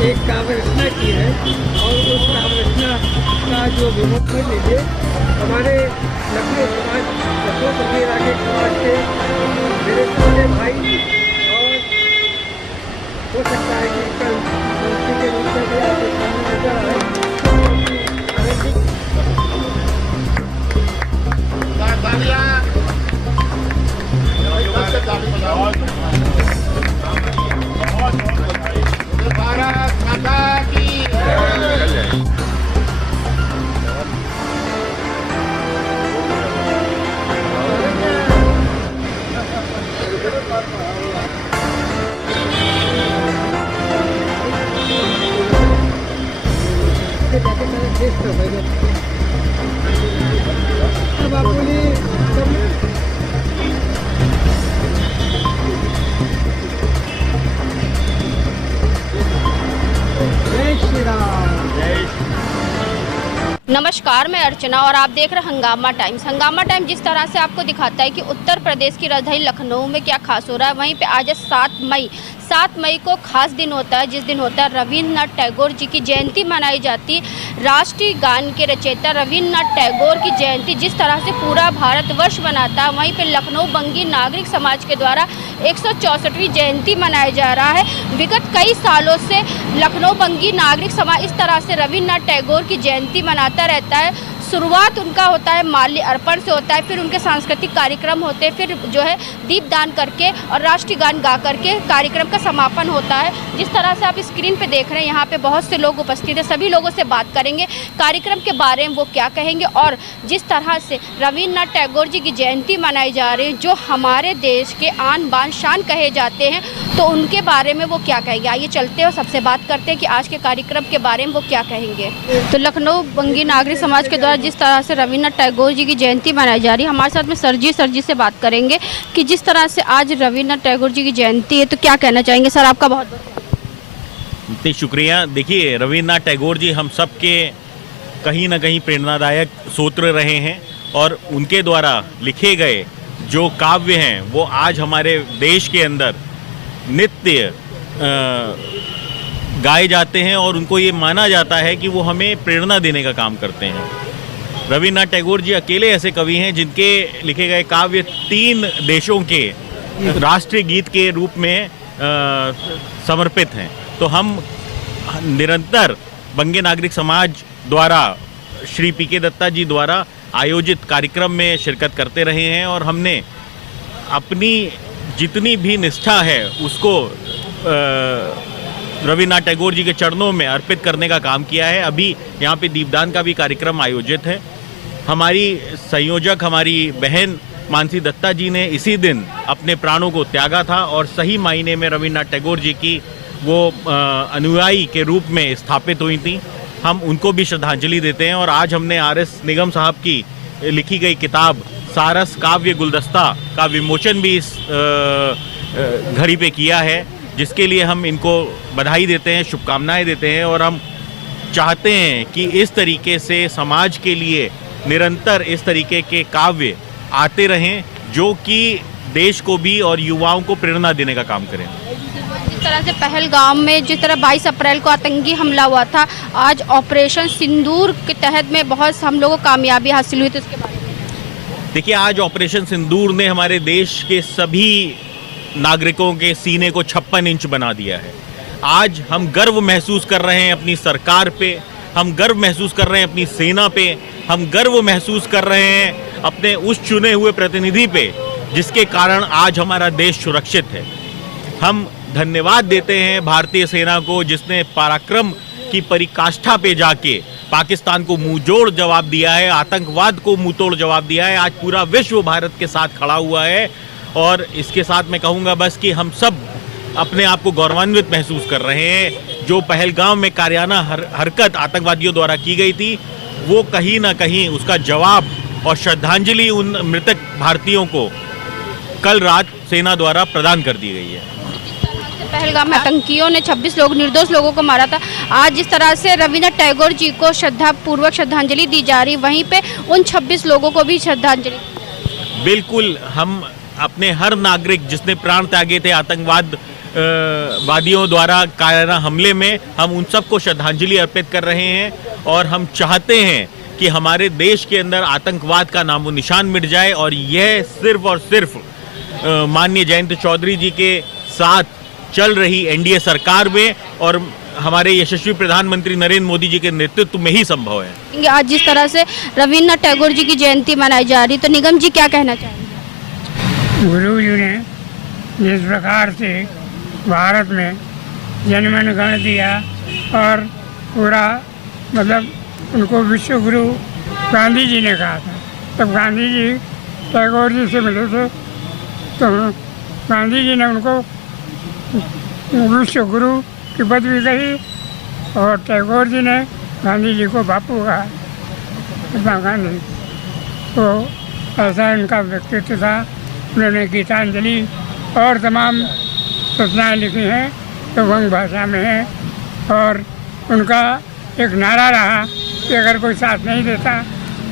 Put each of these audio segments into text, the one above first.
एक काव्य रचना की है और उस काव्य रचना का जो विमोचन लीजिए हमारे लखनऊ समाज लखनऊ बंगी नागरिक समाज के मेरे छोटे भाई और हो सकता है कि कल मंत्री के रूप में भी आपके सामने नजर आए भारत माता की नमस्कार, मैं अर्चना और आप देख रहे हैं हंगामा टाइम्स। हंगामा टाइम्स जिस तरह से आपको दिखाता है कि उत्तर प्रदेश की राजधानी लखनऊ में क्या खास हो रहा है, वहीं पे आज 7 मई को खास दिन होता है, जिस दिन होता है रविन्द्रनाथ टैगोर जी की जयंती मनाई जाती है। राष्ट्रीय गान के रचयिता रविन्द्रनाथ टैगोर की जयंती जिस तरह से पूरा भारतवर्ष मनाता है, वहीं पे लखनऊ बंगी नागरिक समाज के द्वारा 164वीं जयंती मनाया जा रहा है। विगत कई सालों से लखनऊ बंगी नागरिक समाज इस तरह से रविन्द्रनाथ टैगोर की जयंती मनाता रहता है। शुरुआत उनका होता है माल्य अर्पण से होता है, फिर उनके सांस्कृतिक कार्यक्रम होते हैं, फिर जो है दीपदान करके और राष्ट्रीय गान गा करके कार्यक्रम का समापन होता है। जिस तरह से आप स्क्रीन पे देख रहे हैं, यहाँ पे बहुत से लोग उपस्थित हैं। सभी लोगों से बात करेंगे कार्यक्रम के बारे में, वो क्या कहेंगे और जिस तरह से रविन्द्रनाथ टैगोर जी की जयंती मनाई जा रही है, जो हमारे देश के आन बान शान कहे जाते हैं, तो उनके बारे में वो क्या कहेंगे। आइए चलते हैं और सबसे बात करते हैं कि आज के कार्यक्रम के बारे में वो क्या कहेंगे। तो लखनऊ बंगी नागरिक समाज के द्वारा जिस तरह से रविन्द्रनाथ टैगोर जी की जयंती मनाई जा रही है, हमारे साथ में सर जी से बात करेंगे कि जिस तरह से आज रविन्द्रनाथ टैगोर जी की जयंती है, तो क्या कहना चाहेंगे सर। आपका बहुत बहुत शुक्रिया। देखिए, रविन्द्रनाथ टैगोर जी हम सब के कहीं ना कहीं प्रेरणादायक सूत्र रहे हैं और उनके द्वारा लिखे गए जो काव्य हैं वो आज हमारे देश के अंदर नित्य गाए जाते हैं और उनको ये माना जाता है कि वो हमें प्रेरणा देने का काम करते हैं। रविन्द्रनाथ टैगोर जी अकेले ऐसे कवि हैं जिनके लिखे गए काव्य 3 देशों के राष्ट्रीय गीत के रूप में समर्पित हैं। तो हम निरंतर बंगी नागरिक समाज द्वारा श्री पी.के. दत्ता जी द्वारा आयोजित कार्यक्रम में शिरकत करते रहे हैं और हमने अपनी जितनी भी निष्ठा है उसको रविन्द्रनाथ टैगोर जी के चरणों में अर्पित करने का काम किया है। अभी यहाँ पे दीपदान का भी कार्यक्रम आयोजित है। हमारी संयोजक, हमारी बहन मानसी दत्ता जी ने इसी दिन अपने प्राणों को त्यागा था और सही मायने में रविन्द्रनाथ टैगोर जी की वो अनुयायी के रूप में स्थापित हुई थी। हम उनको भी श्रद्धांजलि देते हैं और आज हमने आर.एस. निगम साहब की लिखी गई किताब सारस काव्य गुलदस्ता का विमोचन भी इस घड़ी पे किया है, जिसके लिए हम इनको बधाई देते हैं, शुभकामनाएं देते हैं और हम चाहते हैं कि इस तरीके से समाज के लिए निरंतर इस तरीके के काव्य आते रहें जो कि देश को भी और युवाओं को प्रेरणा देने का काम करें। जिस तरह से पहलगाम में जिस तरह 22 अप्रैल को आतंकी हमला हुआ था, आज ऑपरेशन सिंदूर के तहत में बहुत हम लोगों को कामयाबी हासिल हुई, तो इसके बारे में देखिए, आज ऑपरेशन सिंदूर ने हमारे देश के सभी नागरिकों के सीने को 56 इंच बना दिया है। आज हम गर्व महसूस कर रहे हैं अपनी सरकार पे, हम गर्व महसूस कर रहे हैं अपनी सेना पे, हम गर्व महसूस कर रहे हैं अपने उस चुने हुए प्रतिनिधि पे जिसके कारण आज हमारा देश सुरक्षित है। हम धन्यवाद देते हैं भारतीय सेना को जिसने पराक्रम की पराकाष्ठा पे जाके पाकिस्तान को मुंहजोड़ जवाब दिया है, आतंकवाद को मुंहतोड़ जवाब दिया है। आज पूरा विश्व भारत के साथ खड़ा हुआ है और इसके साथ मैं कहूँगा बस कि हम सब अपने आप को गौरवान्वित महसूस कर रहे हैं। जो पहलगाम में कारियाना हरकत आतंकवादियों द्वारा की गई थी, वो कहीं ना कहीं उसका जवाब और श्रद्धांजलि उन मृतक भारतीयों को कल रात सेना द्वारा प्रदान कर दी गई है। पहलगाम में आतंकियों ने 26 लोग निर्दोष लोगों को मारा था। आज जिस तरह से रविन्द्रनाथ टैगोर जी को श्रद्धापूर्वक श्रद्धांजलि दी जा रही, वहीं पे उन 26 लोगों को भी श्रद्धांजलि। बिल्कुल, हम अपने हर नागरिक जिसने प्राण त्यागे थे आतंकवाद वादियों द्वारा कायराना हमले में हम उन सबको श्रद्धांजलि अर्पित कर रहे हैं और हम चाहते हैं कि हमारे देश के अंदर आतंकवाद का नामो निशान मिट जाए और यह सिर्फ और सिर्फ माननीय जयंत चौधरी जी के साथ चल रही एनडीए सरकार में और हमारे यशस्वी प्रधानमंत्री नरेंद्र मोदी जी के नेतृत्व में ही संभव है। आज जिस तरह से रविन्द्रनाथ टैगोर जी की जयंती मनाई जा रही, तो निगम जी क्या कहना चाहेंगे? गुरु जी ने जिस प्रकार से भारत में जनगण गण दिया और पूरा मतलब उनको विश्व गुरु गांधी जी ने कहा था, तब गांधी जी टैगोर जी से मिले थे तो गांधी जी ने उनको विश्व गुरु की पदवी कही और टैगोर जी ने गांधी जी को बापू कहा। महात्मा गांधी तो ऐसा इनका व्यक्तित्व था। उन्होंने गीतांजलि और तमाम सूचनाएँ लिखी हैं तो वंग भाषा में है और उनका एक नारा रहा कि अगर कोई साथ नहीं देता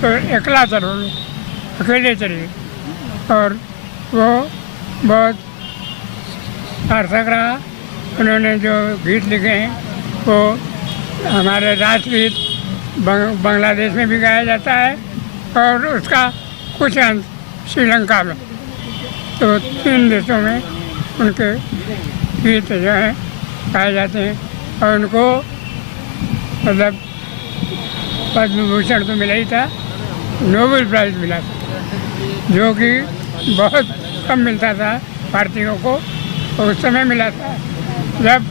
तो अकेला चलो, अकेले चलिए, और वो बहुत सार्थक रहा। उन्होंने जो गीत लिखे हैं वो हमारे राष्ट्रगीत बांग्लादेश में भी गाया जाता है और उसका कुछ अंश श्रीलंका में, तो 3 देशों में उनके गीत जो हैं गाए जाते हैं और उनको मतलब पद्म भूषण तो मिला ही था, नोबेल प्राइज़ मिला था जो कि बहुत कम मिलता था भारतीयों को, और उस समय मिला था जब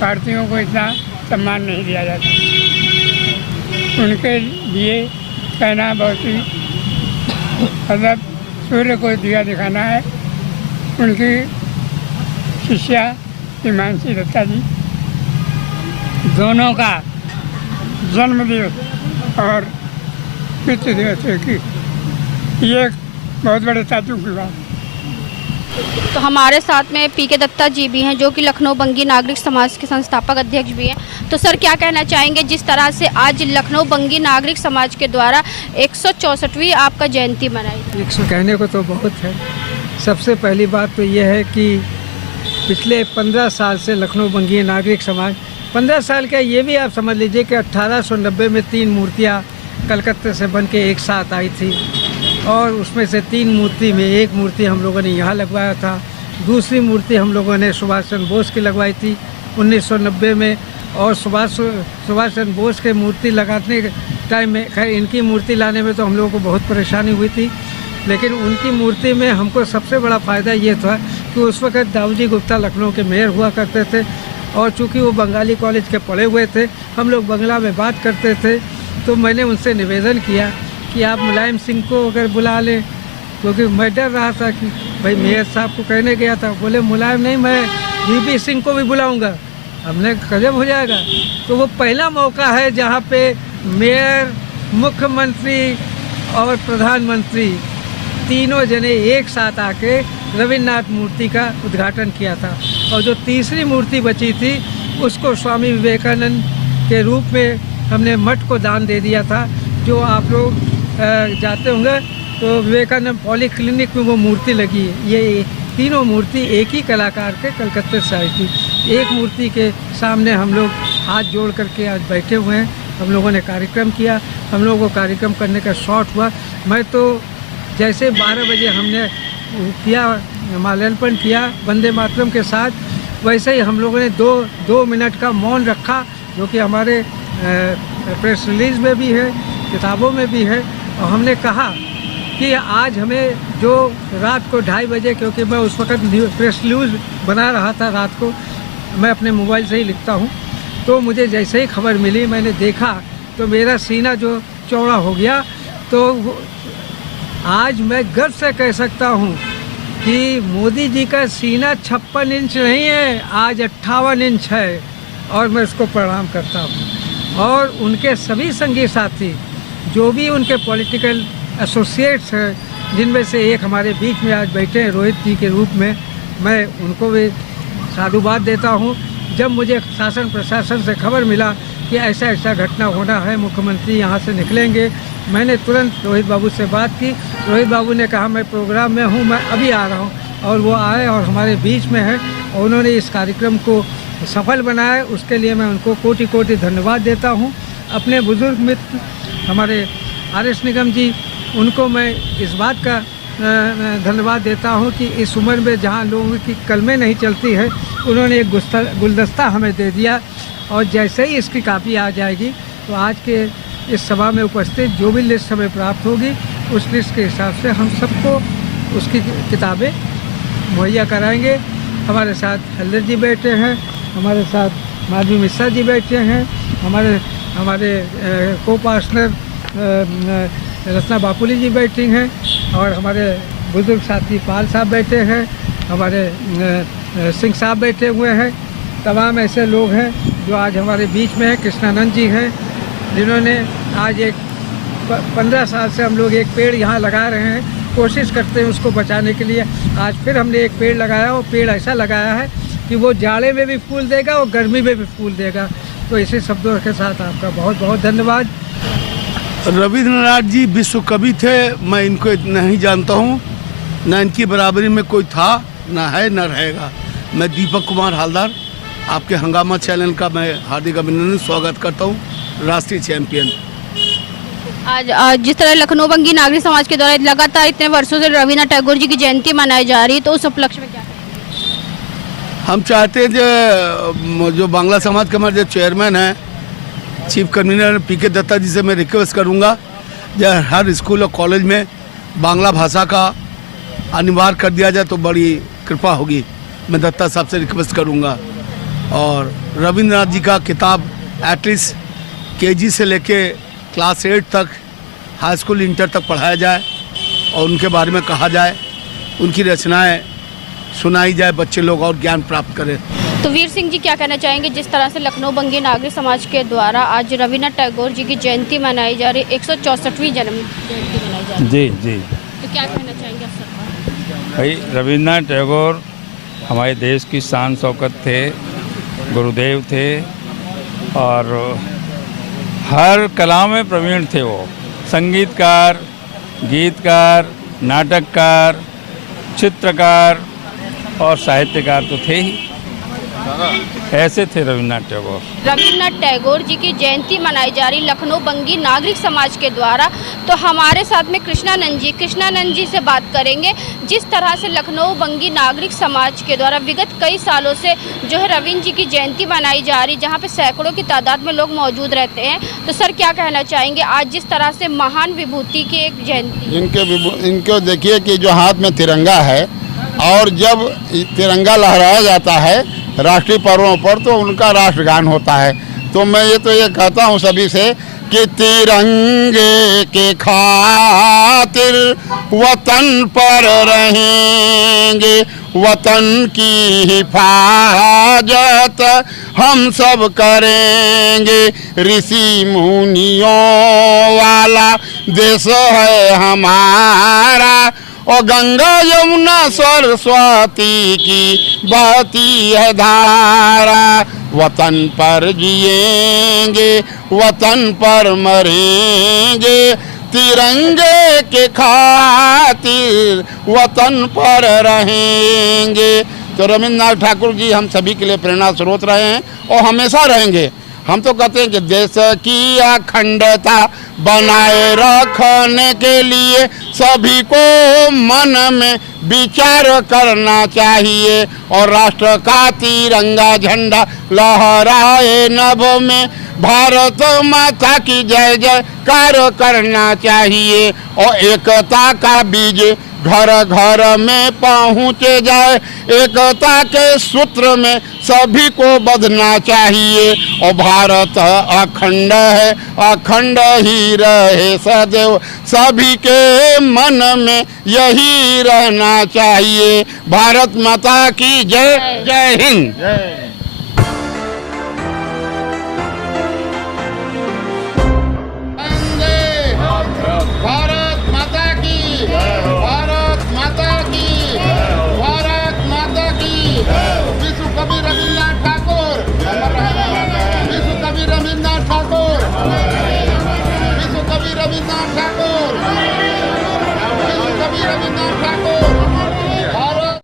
भारतीयों को इतना सम्मान नहीं दिया जाता। उनके लिए कहना बहुत ही मतलब सूर्य को दिया दिखाना है। उनकी शिष्या हिमांशी दत्ता जी दोनों का जन्मदिवस और मृत्यु दिवस की ये एक बहुत बड़े ताज्जुब की बात। तो हमारे साथ में पीके दत्ता जी भी हैं जो कि लखनऊ बंगी नागरिक समाज के संस्थापक अध्यक्ष भी हैं। तो सर क्या कहना चाहेंगे जिस तरह से आज लखनऊ बंगी नागरिक समाज के द्वारा 164वीं आपका जयंती मनाई? 100 कहने को तो बहुत है। सबसे पहली बात तो ये है कि पिछले 15 साल से लखनऊ बंगी नागरिक समाज 15 साल का ये भी आप समझ लीजिए कि 1890 में 3 मूर्तियाँ कलकत्ते से बन के एक साथ आई थी और उसमें से 3 मूर्ति में एक मूर्ति हम लोगों ने यहाँ लगवाया था, दूसरी मूर्ति हम लोगों ने सुभाष चंद्र बोस की लगवाई थी 1990 में, और सुभाष चंद्र बोस के मूर्ति लगाने के टाइम में खैर इनकी मूर्ति लाने में तो हम लोगों को बहुत परेशानी हुई थी, लेकिन उनकी मूर्ति में हमको सबसे बड़ा फ़ायदा ये था कि उस वक्त दाऊजी गुप्ता लखनऊ के मेयर हुआ करते थे और चूँकि वो बंगाली कॉलेज के पढ़े हुए थे, हम लोग बंगला में बात करते थे, तो मैंने उनसे निवेदन किया कि आप मुलायम सिंह को अगर बुला लें, क्योंकि मैं डर रहा था कि भाई मेयर साहब को कहने गया था, बोले मुलायम नहीं मैं वीपी सिंह को भी बुलाऊंगा। हमने गजब हो जाएगा। तो वो पहला मौका है जहाँ पे मेयर, मुख्यमंत्री और प्रधानमंत्री तीनों जने एक साथ आके रविन्द्रनाथ मूर्ति का उद्घाटन किया था, और जो तीसरी मूर्ति बची थी उसको स्वामी विवेकानंद के रूप में हमने मठ को दान दे दिया था। जो आप लोग जाते होंगे तो विवेकानंद पॉलीक्लिनिक में वो मूर्ति लगी है। ये तीनों मूर्ति एक ही कलाकार के कलकत्ते से आई थी। एक मूर्ति के सामने हम लोग हाथ जोड़ करके आज बैठे हुए हैं। हम लोगों ने कार्यक्रम किया, हम लोगों को कार्यक्रम करने का शॉट हुआ। मैं तो जैसे 12 बजे हमने किया माल्यार्पण किया वंदे मातरम के साथ, वैसे ही हम लोगों ने 2 मिनट का मौन रखा, जो कि हमारे प्रेस रिलीज में भी है, किताबों में भी है। और हमने कहा कि आज हमें जो रात को 2:30 बजे, क्योंकि मैं उस वक्त प्रेस न्यूज़ बना रहा था रात को, मैं अपने मोबाइल से ही लिखता हूँ, तो मुझे जैसे ही खबर मिली मैंने देखा तो मेरा सीना जो चौड़ा हो गया। तो आज मैं गर्व से कह सकता हूँ कि मोदी जी का सीना 56 इंच नहीं है, आज 58 इंच है, और मैं इसको प्रणाम करता हूँ। और उनके सभी संगी साथी जो भी उनके पॉलिटिकल एसोसिएट्स हैं, जिनमें से एक हमारे बीच में आज बैठे हैं रोहित जी के रूप में, मैं उनको भी साधुवाद देता हूँ। जब मुझे शासन प्रशासन से खबर मिला कि ऐसा ऐसा घटना होना है, मुख्यमंत्री यहाँ से निकलेंगे, मैंने तुरंत रोहित बाबू से बात की। रोहित बाबू ने कहा मैं प्रोग्राम में हूँ, मैं अभी आ रहा हूँ। और वो आए और हमारे बीच में है और उन्होंने इस कार्यक्रम को सफल बनाया। उसके लिए मैं उनको कोटि कोटि धन्यवाद देता हूँ। अपने बुजुर्ग मित्र हमारे आर.एस. निगम जी, उनको मैं इस बात का धन्यवाद देता हूँ कि इस उम्र में जहाँ लोगों की कलमें नहीं चलती है, उन्होंने एक गुलदस्ता हमें दे दिया और जैसे ही इसकी कापी आ जाएगी तो आज के इस सभा में उपस्थित जो भी लिस्ट हमें प्राप्त होगी उस लिस्ट के हिसाब से हम सबको उसकी किताबें मुहैया कराएंगे। हमारे साथ हल्दर जी बैठे हैं, हमारे साथ माधवी मिश्रा जी बैठे हैं, हमारे को पार्टनर रत्ना बापुली जी बैठी हैं और हमारे बुजुर्ग साथी पाल साहब बैठे हैं, हमारे सिंह साहब बैठे हुए हैं। तमाम ऐसे लोग हैं जो आज हमारे बीच में हैं। कृष्णानंद जी हैं जिन्होंने आज 15 साल से हम लोग एक पेड़ यहाँ लगा रहे हैं, कोशिश करते हैं उसको बचाने के लिए। आज फिर हमने एक पेड़ लगाया, वो पेड़ ऐसा लगाया है कि वो जाड़े में भी फूल देगा और गर्मी में भी फूल देगा। तो इसी शब्दों के साथ आपका बहुत बहुत धन्यवाद। रविंद्रनाथ जी विश्व कवि थे, मैं इनको इतना ही जानता हूँ, न इनकी बराबरी में कोई था, न है, न रहेगा। मैं दीपक कुमार हालदार, आपके हंगामा चैनल का मैं हार्दिक अभिनंदन स्वागत करता हूँ। राष्ट्रीय चैंपियन आज जिस तरह लखनऊ बंगी नागरिक समाज के द्वारा लगातार इतने वर्षों से रविन्द्रनाथ टैगोर जी की जयंती मनाई जा रही है, तो उस उपलक्ष्य में क्या कहेंगे? हम चाहते हैं जो बांग्ला समाज के हमारे जो चेयरमैन हैं, चीफ कन्वीनर पी.के. दत्ता जी से मैं रिक्वेस्ट करूंगा जब हर स्कूल और कॉलेज में बांग्ला भाषा का अनिवार्य कर दिया जाए तो बड़ी कृपा होगी। मैं दत्ता साहब से रिक्वेस्ट करूंगा और रविंद्रनाथ जी का किताब एटलीस्ट केजी से लेके क्लास 8 तक, हाई स्कूल इंटर तक पढ़ाया जाए और उनके बारे में कहा जाए, उनकी रचनाएं सुनाई जाए, बच्चे लोग और ज्ञान प्राप्त करें। तो वीर सिंह जी क्या कहना चाहेंगे, जिस तरह से लखनऊ बंगी नागरिक समाज के द्वारा आज रविन्द्रनाथ टैगोर जी की जयंती मनाई जा रही है, 164वीं जन्म जयंती मनाई जा रही है? जी जी, तो क्या कहना चाहेंगे अवसर पर? भाई रविन्द्रनाथ टैगोर हमारे देश की शान शौकत थे, गुरुदेव थे और हर कला में प्रवीण थे। वो संगीतकार, गीतकार, नाटककार, चित्रकार और साहित्यकार तो थे ही, ऐसे थे रविन्द्रनाथ टैगोर। रविन्द्रनाथ टैगोर जी की जयंती मनाई जा रही लखनऊ बंगी नागरिक समाज के द्वारा। तो हमारे साथ में कृष्णानंद जी से बात करेंगे। जिस तरह से लखनऊ बंगी नागरिक समाज के द्वारा विगत कई सालों से जो है रविन्द्र जी की जयंती मनाई जा रही, जहाँ पे सैकड़ों की तादाद में लोग मौजूद रहते हैं, तो सर क्या कहना चाहेंगे आज जिस तरह से महान विभूति की एक जयंती? इनको देखिए कि जो हाथ में तिरंगा है और जब तिरंगा लहराया जाता है राष्ट्रीय पर्वों पर तो उनका राष्ट्रगान होता है। तो मैं ये कहता हूँ सभी से कि तिरंगे के खातिर वतन पर रहेंगे, वतन की हिफाजत हम सब करेंगे। ऋषि मुनियों वाला देश है हमारा और गंगा यमुना सरस्वती की बहती है धारा। वतन पर जिएंगे, वतन पर मरेंगे, तिरंगे के खातिर वतन पर रहेंगे। तो रविन्द्रनाथ ठाकुर जी हम सभी के लिए प्रेरणा स्रोत रहे हैं और हमेशा रहेंगे। हम तो कहते हैं कि देश की अखंडता बनाए रखने के लिए सभी को मन में विचार करना चाहिए और राष्ट्र का तिरंगा झंडा लहराए नभ में, भारत माता की जय जयकार करना चाहिए और एकता का बीज घर घर में पहुँचे जाए। एकता के सूत्र में सभी को बंधना चाहिए और भारत अखंड है, अखंड ही रहे सदैव, सभी के मन में यही रहना चाहिए। भारत माता की जय। जय हिंद। भारत माता की, भारत माता की, भारत माता की। विश्व कवि रविन्द्रनाथ ठाकुर, विश्व कवि रविन्द्रनाथ ठाकुर, विश्व कवि रविन्द्रनाथ ठाकुर, विश्व कवि रविन्द्रनाथ ठाकुर। भारत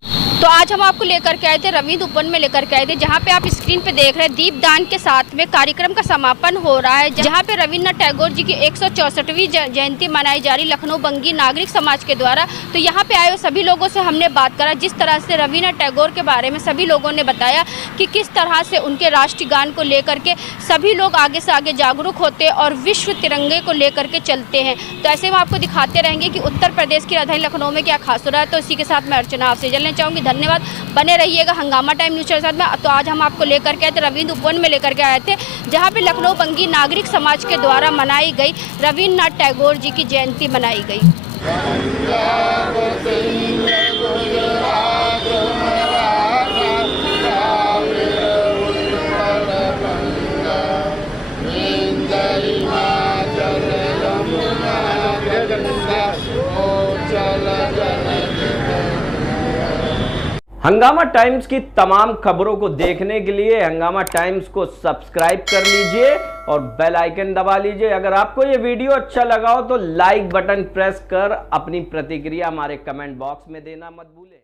आज हम आपको लेकर के आए थे रविंद्र उपवन में लेकर के आए थे, जहाँ पे आप स्क्रीन पे देख रहे हैं दीपदान के साथ में कार्यक्रम का समापन हो रहा है, जहाँ पे रविन्द्रनाथ टैगोर जी की 164वीं जयंती मनाई जा रही लखनऊ बंगी नागरिक समाज के द्वारा। तो यहाँ पे आए हुए सभी लोगों से हमने बात करा, जिस तरह से रविन्द्रनाथ टैगोर के बारे में सभी लोगों ने बताया कि किस तरह से उनके राष्ट्रीय गान को लेकर के सभी लोग आगे से आगे जागरूक होते हैं और विश्व तिरंगे को लेकर के चलते हैं। तो ऐसे में आपको दिखाते रहेंगे कि उत्तर प्रदेश की राजधानी लखनऊ में क्या खास हो रहा है। तो इसी के साथ मैं अर्चना आपसे जलना चाहूँगी। धन्यवाद, बने रहिएगा हंगामा टाइम न्यूज़ के साथ में। तो आज हम आपको लेकर के आए थे रविंद्र उपवन में लेकर के आए थे, जहाँ पे लखनऊ बंगी नागरिक समाज के द्वारा मनाई गई रविन्द्रनाथ टैगोर जी की जयंती मनाई गई। हंगामा टाइम्स की तमाम खबरों को देखने के लिए हंगामा टाइम्स को सब्सक्राइब कर लीजिए और बेल आइकन दबा लीजिए। अगर आपको ये वीडियो अच्छा लगा हो तो लाइक बटन प्रेस कर अपनी प्रतिक्रिया हमारे कमेंट बॉक्स में देना मत भूलें।